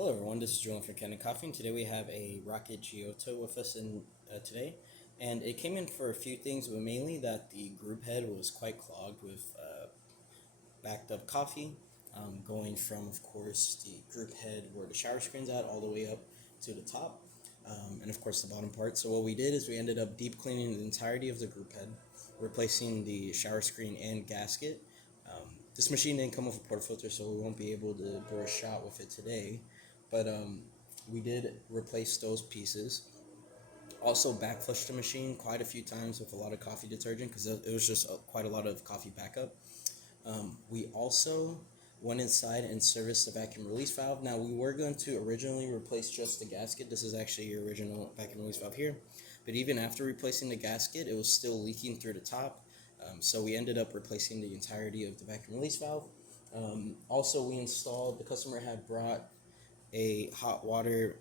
Hello everyone, this is Julian from Kanen Coffee, and today we have a Rocket Giotto with us today. And it came in for a few things, but mainly that the group head was quite clogged with backed up coffee, going from, of course, the group head where the shower screen's at all the way up to the top, and of course the bottom part. So what we did is we ended up deep cleaning the entirety of the group head, replacing the shower screen and gasket. This machine didn't come with a portafilter, so we won't be able to do a shot with it today, but we did replace those pieces. Also backflushed the machine quite a few times with a lot of coffee detergent because it was just quite a lot of coffee backup. We also went inside and serviced the vacuum release valve. Now we were going to originally replace just the gasket. This is actually your original vacuum release valve here. But even after replacing the gasket, it was still leaking through the top. So we ended up replacing the entirety of the vacuum release valve. Also, the customer had brought a hot water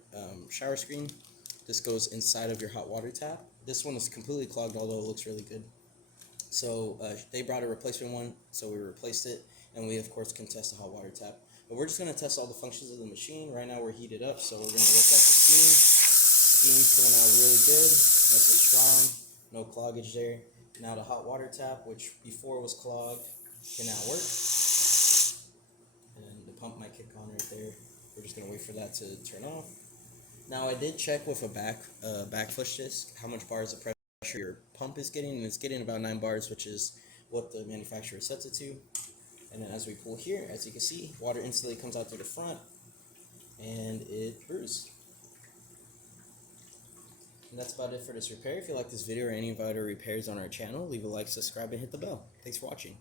shower screen. This goes inside of your hot water tap. This one is completely clogged, although it looks really good. So they brought a replacement one, so we replaced it, and we of course can test the hot water tap. But we're just going to test all the functions of the machine. Right now we're heated up, so we're going to look at the steam. Steam's coming out really good, nice and strong, no cloggage there. Now the hot water tap, which before was clogged, can now work. And the pump might kick on right there. We're just going to wait for that to turn off. Now I did check with a backflush disc how much bars of pressure your pump is getting, and it's getting about 9 bars, which is what the manufacturer sets it to. And then as we pull here, as you can see, water instantly comes out through the front and it brews. And that's about it for this repair. If you like this video or any of our other repairs on our channel, leave a like, subscribe, and hit the bell. Thanks for watching.